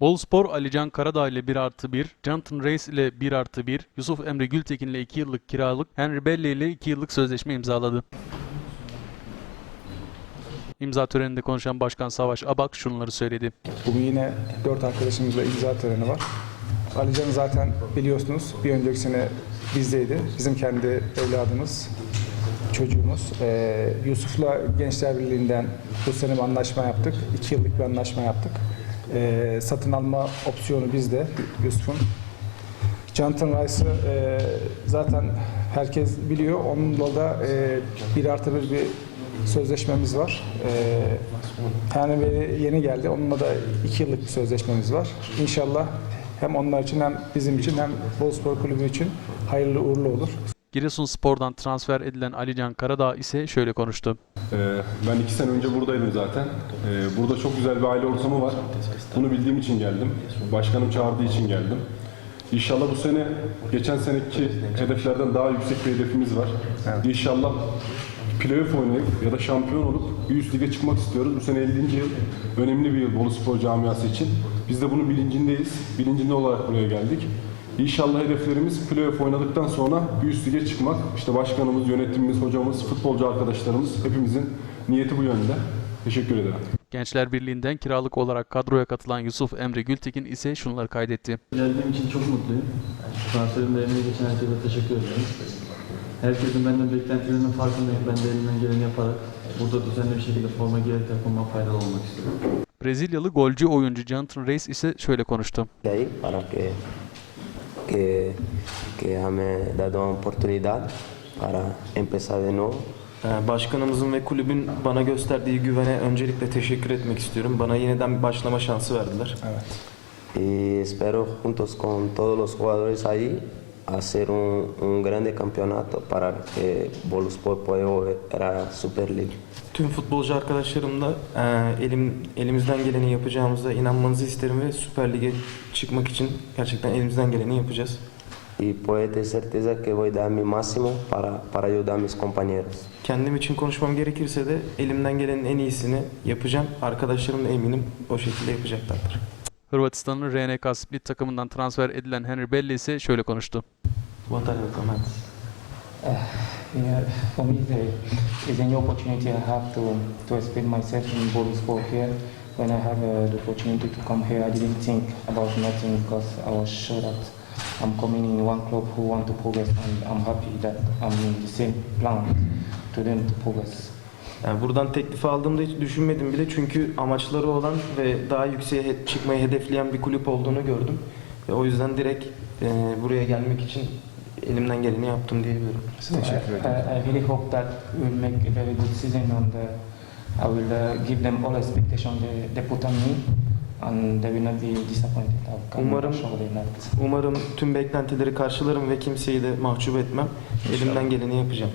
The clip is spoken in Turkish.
Boluspor Alican Karadağ ile 1 artı 1, Jonathan Reis ile 1 artı 1, Yusuf Emre Gültekin ile 2 yıllık kiralık, Henry Belli ile 2 yıllık sözleşme imzaladı. İmza töreninde konuşan Başkan Savaş Abak şunları söyledi. Bugün yine dört arkadaşımızla imza töreni var. Alican zaten biliyorsunuz bir önceki sene bizdeydi. Bizim kendi evladımız, çocuğumuz. Ee, Yusuf'la Gençler Birliği'nden bu sene bir anlaşma yaptık. İki yıllık bir anlaşma yaptık. Ee, satın alma opsiyonu bizde Yusuf'un. Jonathan Rice'ı e, zaten herkes biliyor. Onunla da e, bir artı bir bir sözleşmemiz var. E, yani yeni geldi. Onunla da iki yıllık bir sözleşmemiz var. İnşallah hem onlar için hem bizim için hem Boluspor Kulübü için hayırlı uğurlu olur. Giresunspor'dan transfer edilen Alican Karadağ ise şöyle konuştu. Ee, Ben iki sene önce buradaydım zaten. Ee, Burada çok güzel bir aile ortamı var. Bunu bildiğim için geldim. Başkanım çağırdığı için geldim. İnşallah bu sene geçen seneki hedeflerden daha yüksek bir hedefimiz var. İnşallah playoff oynayıp ya da şampiyon olup bir üst lige çıkmak istiyoruz. Bu sene 50. yıl önemli bir yıl Bolu Spor camiası için. Biz de bunun bilincindeyiz. Bilincinde olarak buraya geldik. İnşallah hedeflerimiz playoff oynadıktan sonra bir üst lige çıkmak. İşte başkanımız, yönetimimiz, hocamız, futbolcu arkadaşlarımız hepimizin niyeti bu yönde. Teşekkür ederim. Gençler Birliği'nden kiralık olarak kadroya katılan Yusuf Emre Gültekin ise şunları kaydetti. Geldiğim için çok mutluyum. Transferimde emeği geçen herkese teşekkür ederim. Herkesin benden beklentilerinin farkındayım. Ben de elimden geleni yaparak burada düzenli bir şekilde forma giyerek takımıma faydalı olmak istiyorum. Brezilyalı golcü oyuncu Jonathan Reis ise şöyle konuştu. Que, que, me dado una oportunidad para empezar de nuevo. Ee, Başkanımızın ve kulübün bana gösterdiği güvene öncelikle teşekkür etmek istiyorum. Bana yeniden bir başlama şansı verdiler. Evet. Y espero juntos con todos los jugadores ahí hacer un, un grande campeonato para que Boluspor pueda volver a Super League. Tüm futbolcu arkadaşlarımla e, elim, elimizden geleni yapacağımıza inanmanızı isterim ve Süper Lig'e çıkmak için gerçekten elimizden geleni yapacağız. Y puede tener certeza que voy a dar mi máximo para, para ayudar a mis compañeros. Kendim için konuşmam gerekirse de elimden gelenin en iyisini yapacağım. Arkadaşlarım da eminim o şekilde yapacaklardır. Hırvatistan'ın RNK Split takımından transfer edilen Henry Belli ise şöyle konuştu. What are your comments? Yeah, for me, the, it's a new opportunity I have to, to explain myself in Boluspor here. When I have uh, the opportunity to come here, I didn't think about nothing because I was sure that I'm coming in one club who want to progress, and I'm happy that I'm in the same plan to them to progress. Yani buradan teklifi aldığımda hiç düşünmedim bile çünkü amaçları olan ve daha yükseğe he- çıkmayı hedefleyen bir kulüp olduğunu gördüm. Ve o yüzden direkt e, buraya gelmek için elimden geleni yaptım diyebilirim. Teşekkür I, ederim. I really hope that we'll make a very good season and uh, I will uh, give them all expectation they, they put on me and they will not be disappointed. I can Umarım- that. Umarım tüm beklentileri karşılarım ve kimseyi de mahcup etmem. Elimden geleni yapacağım.